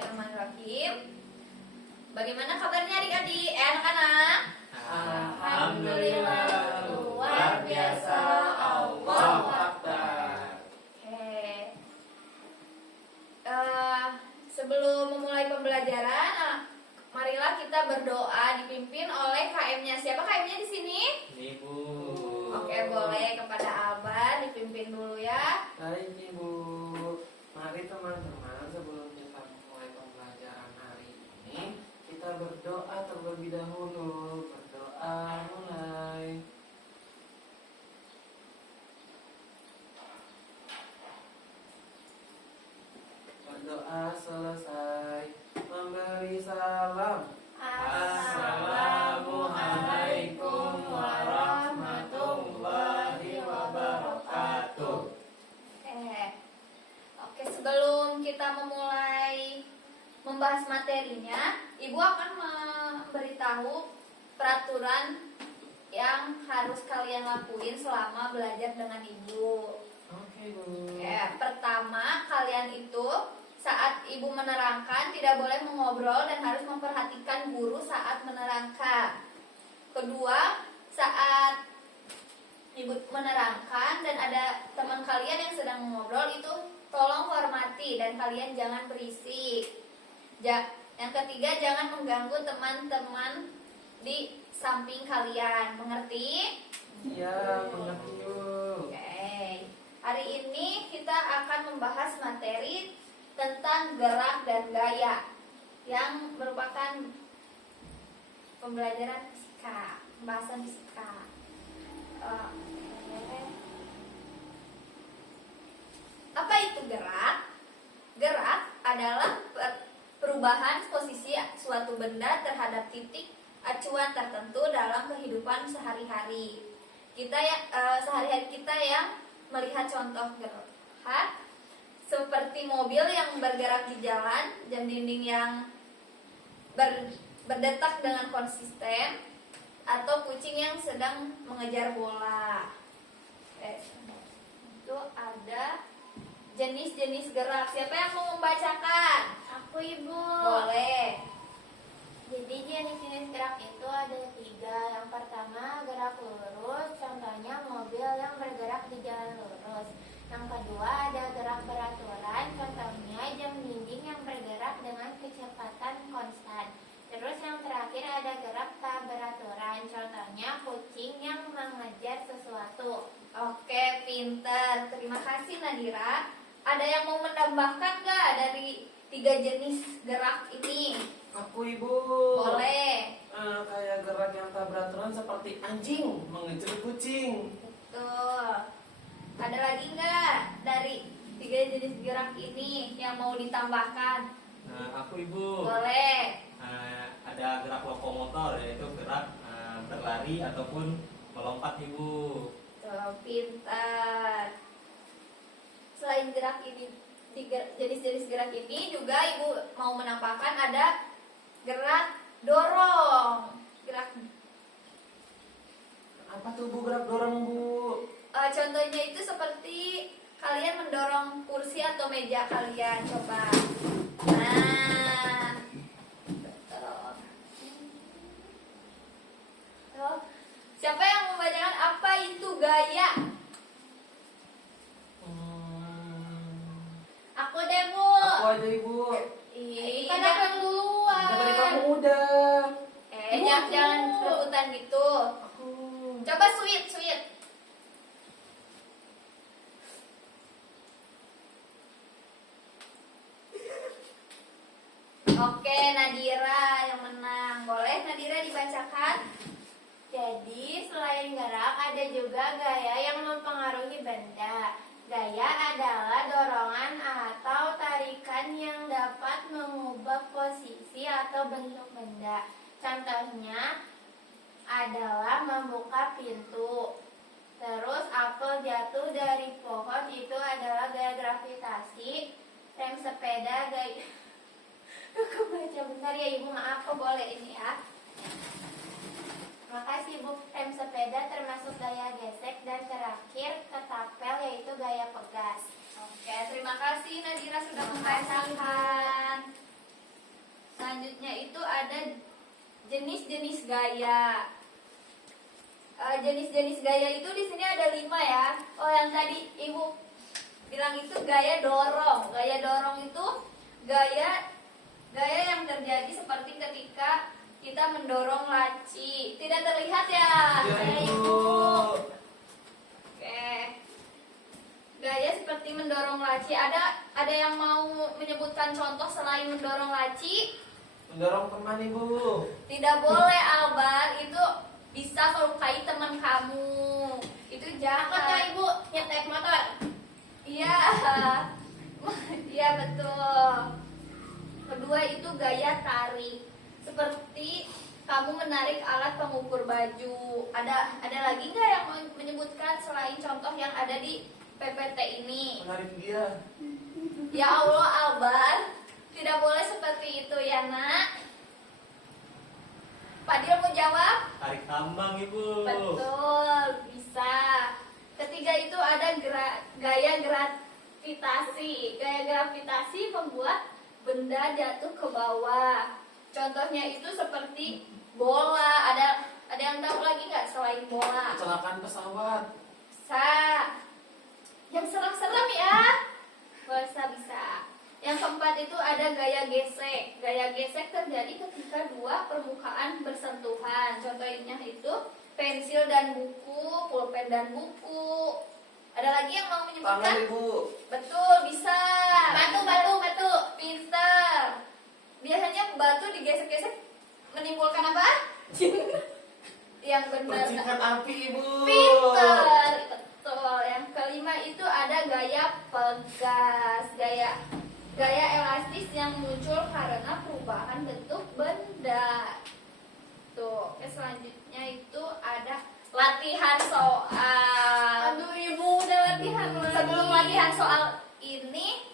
Bismillahirrahmanirrahim. Bagaimana kabarnya adik-adik? Anak-anak? Alhamdulillah, luar biasa, Allahu Akbar. Oke. Sebelum memulai pembelajaran, marilah kita berdoa dipimpin oleh KM-nya. Siapa KM-nya di sini? Ibu. Oke, boleh kepada Alban dipimpin dulu ya. Baik Ibu. Mari teman-teman, sebelum kita memulai pembelajaran hari ini, kita berdoa terlebih dahulu. Berdoa mulai. Berdoa selesai, memberi salam. Assalamualaikum warahmatullahi wabarakatuh. Oke, sebelum kita memulai membahas materinya, Ibu akan memberitahu peraturan yang harus kalian lakuin selama belajar dengan Ibu. Oke, Bu. Pertama, kalian itu saat Ibu menerangkan tidak boleh mengobrol dan harus memperhatikan guru saat menerangkan. Kedua, saat Ibu menerangkan dan ada teman kalian yang sedang mengobrol, itu tolong hormati dan kalian jangan berisik. Yang ketiga, jangan mengganggu teman-teman di samping kalian. Mengerti? Iya, mengerti Bu. Oke. Hari ini kita akan membahas materi tentang gerak dan gaya yang merupakan pembelajaran fisika, pembahasan fisika. Apa itu gerak? Gerak adalah perubahan posisi suatu benda terhadap titik acuan tertentu dalam kehidupan sehari-hari. Sehari-hari kita yang melihat contoh gerak seperti mobil yang bergerak di jalan, jam dinding yang berdetak dengan konsisten, atau kucing yang sedang mengejar bola. Itu ada jenis-jenis gerak. Siapa yang mau membacakan? Aku Ibu. Boleh. Jadi jenis-jenis gerak itu ada 3. Yang pertama gerak lurus, contohnya mobil yang bergerak di jalan lurus. Yang kedua ada gerak beraturan, contohnya jam dinding yang bergerak dengan kecepatan konstan. Terus yang terakhir ada gerak tak beraturan, contohnya kucing yang mengejar sesuatu. Oke, pintar. Terima kasih Nadira. Ada yang mau menambahkan nggak dari 3 jenis gerak ini? Aku Ibu. Boleh. Kayak gerak yang tak beraturan seperti anjing mengejar kucing. Betul. Ada lagi nggak dari 3 jenis gerak ini yang mau ditambahkan? Aku Ibu. Boleh. Ada gerak lokomotor, yaitu gerak berlari ataupun melompat Ibu. Tuh, pintar. Selain gerak ini, jenis-jenis gerak ini juga Ibu mau menambahkan ada gerak dorong. Apa tuh Bu gerak dorong Bu? Contohnya itu seperti kalian mendorong kursi atau meja kalian. Coba. Nah, betul. Tuh. Siapa yang membacakan apa itu gaya? Aku deh, Bu. Aku aja Ibu. Kan aku yang duluan. Udah balik kamu udah. Jangan rebutan gitu. Aku. Coba sweet. Oke, Nadira yang menang. Boleh Nadira dibacakan? Jadi selain gerak ada juga gaya yang mempengaruhi benda. Gaya adalah dorongan atau tarikan yang dapat mengubah posisi atau bentuk benda. Contohnya adalah membuka pintu. Terus apel jatuh dari pohon itu adalah gaya gravitasi. Rem sepeda gaya Aku baca bentar ya Ibu, maaf kok boleh ini ya. Makasih Bu. Rem sepeda termasuk gaya gesek dan terakhir ketapel yaitu gaya pegas. Oke, terima kasih Nadira sudah membacakan. selanjutnya itu ada jenis-jenis gaya. Jenis-jenis gaya itu di sini ada 5 ya. Oh, yang tadi Ibu bilang itu gaya dorong. Gaya dorong itu gaya yang terjadi seperti ketika kita mendorong laci. Tidak terlihat ya? Iya, Ibu. Oke. Gaya seperti mendorong laci. Ada yang mau menyebutkan contoh selain mendorong laci? Mendorong teman, Ibu. Tidak boleh, Albar. Itu bisa melukai teman kamu. Itu Takut jahat. ya Ibu nyetek motor? Iya. Iya, betul. Kedua itu gaya tarik. Seperti kamu menarik alat pengukur baju. Ada lagi nggak yang mau menyebutkan selain contoh yang ada di PPT ini? Menarik dia. Ya Allah, Albar. Tidak boleh seperti itu ya, Nak. Fadil mau jawab? Tarik tambang ibu. Betul, bisa. Ketiga itu ada gaya gravitasi. Gaya gravitasi membuat benda jatuh ke bawah. Contohnya itu seperti bola. Ada yang tahu lagi nggak selain bola? Kecelakaan pesawat. Bisa. Yang serem-serem ya? Bisa. Yang keempat itu ada gaya gesek. Gaya gesek terjadi ketika dua permukaan bersentuhan. Contohnya itu pensil dan buku, pulpen dan buku. Ada lagi yang mau Tangan, menyebutkan? Ibu. Betul, bisa. Batu. Pinter. Biasanya batu digesek-gesek menimbulkan apa? Yang benar. Percikan api, Ibu. Pinter. Betul. Yang kelima itu ada gaya pegas. Gaya elastis yang muncul karena perubahan bentuk benda. Tuh, selanjutnya itu ada latihan soal. Aduh Ibu udah latihan lagi. Sebelum latihan soal ini,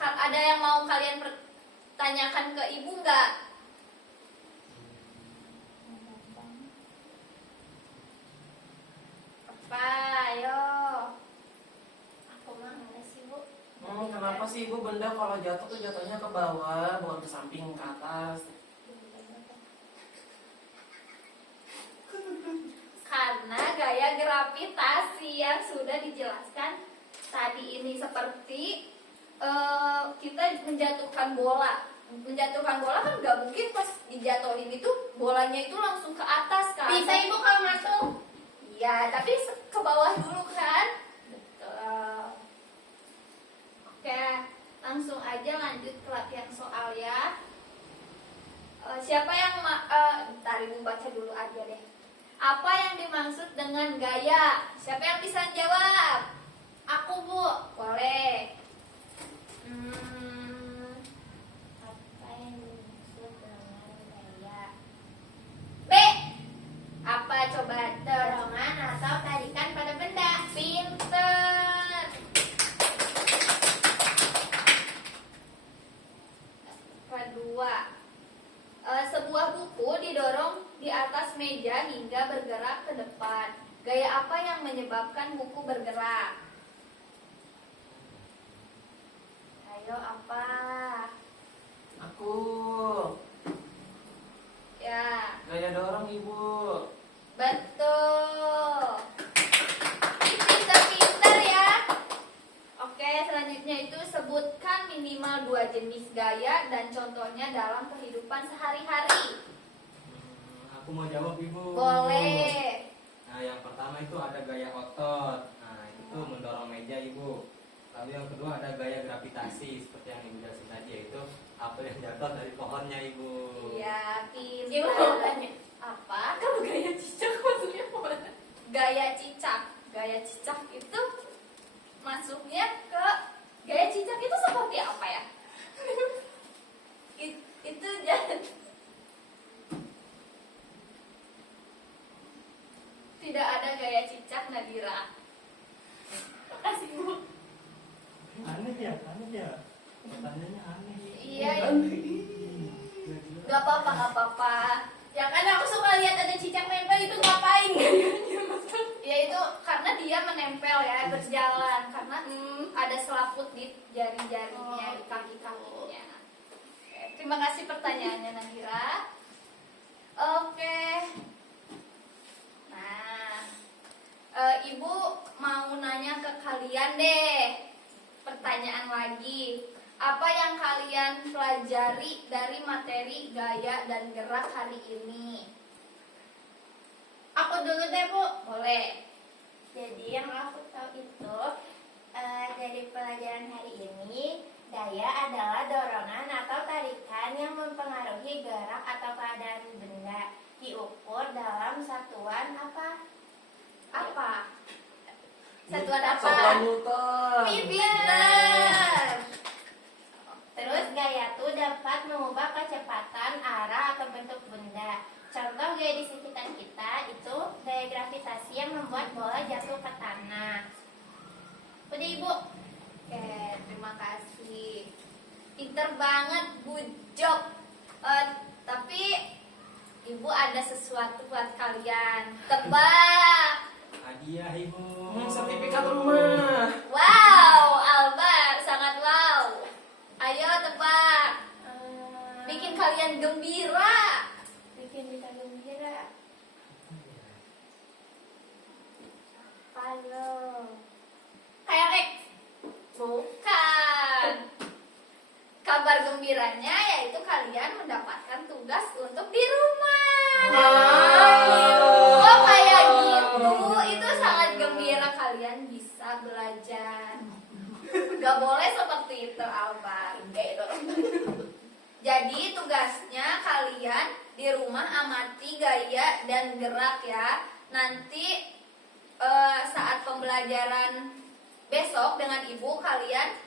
ada yang mau kalian tanyakan ke Ibu nggak? Apa? Ayo. Aku mah nggak sih Bu. Kenapa sih Ibu benda kalau jatuh tuh jatuhnya ke bawah, bukan ke samping, ke atas? Karena gaya gravitasi yang sudah dijelaskan tadi ini seperti kita menjatuhkan bola. Menjatuhkan bola kan nggak mungkin pas dijatuhin itu bolanya itu langsung ke atas kan? Bisa Ibu kalau masuk. Iya, tapi ke bawah dulu kan? Betul. Oke, langsung aja lanjut ke latihan soal ya. Siapa yang bentar Ibu baca dulu aja deh. Apa yang dimaksud dengan gaya? Siapa yang bisa jawab? Aku Bu. Boleh. Apa yang dimaksud dengan gaya? B. Apa coba? Dorongan atau tarikan pada benda. Pinter. Kedua, sebuah buku didorong di atas meja hingga bergerak ke depan. Gaya apa yang menyebabkan buku bergerak? Ayo apa? Aku. Ya, Gaya dorong, Ibu. betul. Pinter-pinter ya. Oke, selanjutnya itu sebutkan minimal 2 jenis gaya dan contohnya dalam kehidupan sehari-hari. Aku mau jawab ibu. Boleh. Nah, yang pertama itu ada gaya otot. Nah, itu mendorong meja ibu. Lalu yang kedua ada gaya gravitasi seperti yang ibu jelasin tadi, yaitu apel yang jatuh dari pohonnya ibu. Iya, Ibu mau tanya. pinter. Apa? Kalau gaya cicak maksudnya apa? Gaya cicak. Gaya cicak itu masuknya ke gaya cicak itu seperti apa ya? Itu jangan. Tidak ada gaya cicak, Nadira. Makasih Bu. Aneh ya. Pertanyaannya aneh. Iya, gak apa-apa. Ya kan aku suka lihat ada cicak nempel itu ngapain gayanya maksud? Ya itu karena dia menempel ya, berjalan karena ada selaput di jari-jarinya, di kaki-kakinya. Oke, Terima kasih pertanyaannya Nahira. Oke. Nah, Ibu mau nanya ke kalian deh. Pertanyaan lagi. Apa yang kalian pelajari dari materi gaya dan gerak hari ini? Aku dulu deh, Bu. Boleh. Jadi yang aku tahu itu dari pelajaran hari ini, gaya adalah dorongan atau tarikan yang mempengaruhi gerak atau keadaan benda. Diukur dalam satuan apa? Apa? Satuan apa? Satuan Newton. Pinter. Terus gaya itu dapat mengubah kecepatan, arah, atau bentuk benda. Contoh gaya di sekitar kita itu gaya gravitasi yang membuat bola jatuh ke tanah. Udah Ibu. Oke, terima kasih. Pinter banget, good job. Tapi Ibu ada sesuatu buat kalian. Tebak. Hadiah ibu. Sertifikat rumah. Wow, Albar, sangat wow. Ayo tebak. Bikin kalian gembira. Bikin kita gembira. Halo. Kayak bukan. Kabar gembiranya yaitu kalian mendapatkan tugas untuk di rumah. Oh kayak gitu. Itu sangat gembira kalian bisa belajar. Gak boleh seperti itu Albar. Jadi tugasnya kalian di rumah amati gaya dan gerak ya. Nanti saat pembelajaran besok dengan ibu kalian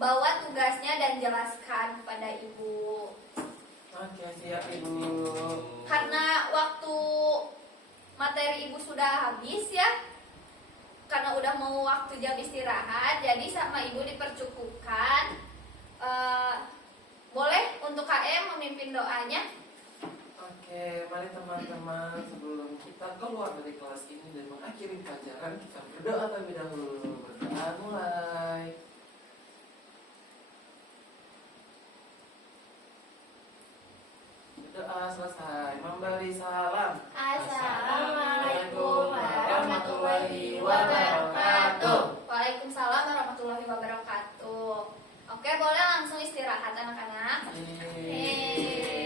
bawa tugasnya dan jelaskan kepada ibu. Oke, siap ibu. Karena waktu materi ibu sudah habis ya, karena udah mau waktu jam istirahat, jadi sama ibu dipercukupkan. Boleh untuk KM memimpin doanya? Oke, mari teman-teman sebelum kita keluar dari kelas ini dan mengakhiri pelajaran, kita berdoa terlebih dahulu. Berdoa mulai. Berdoa selesai. Memberi salam. Assalamualaikum warahmatullahi wabarakatuh. Waalaikumsalam warahmatullahi wabarakatuh. Oke, boleh langsung istirahat anak-anak. Iya.